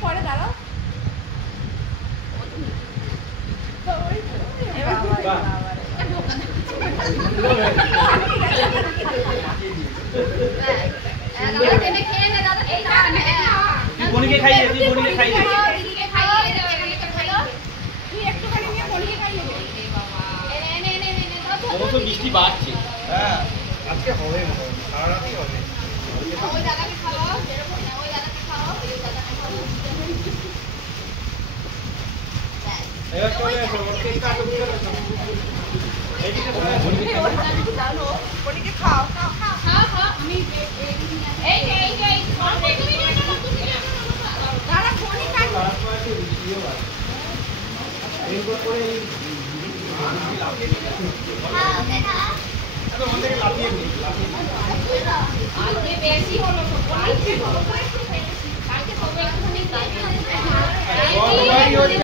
পরে দাঁড়াও বনিকে খাইয়ে তুই বনিকে খাইয়ে তুই একটুখানি নিয়ে বনিকে খাইয়ে দে ও তো বৃষ্টি বাড়ছে হ্যাঁ আজকে হবে সারা রাতই হবে ওই দাদাকে খাওয়াও যেরকম ওই দাদাকে খাওয়াও ওই দাদাকে খাওয়াও এবার চলে এসো ওকে কাটো চলে এইদিকে চলে এসো বনিকে খাও খাও খাও খাও খাও আমি এই দাদা ফোনই কাট তারপরে ভিডিও আছে এরপর করে এই লাফিয়ে দিতে হ্যাঁ ওকে না আরে ওখান থেকে লাফিয়ে দিই আজকে বেশি হলো তো কালকে একটু বেশি কালকে তবে একটুখানি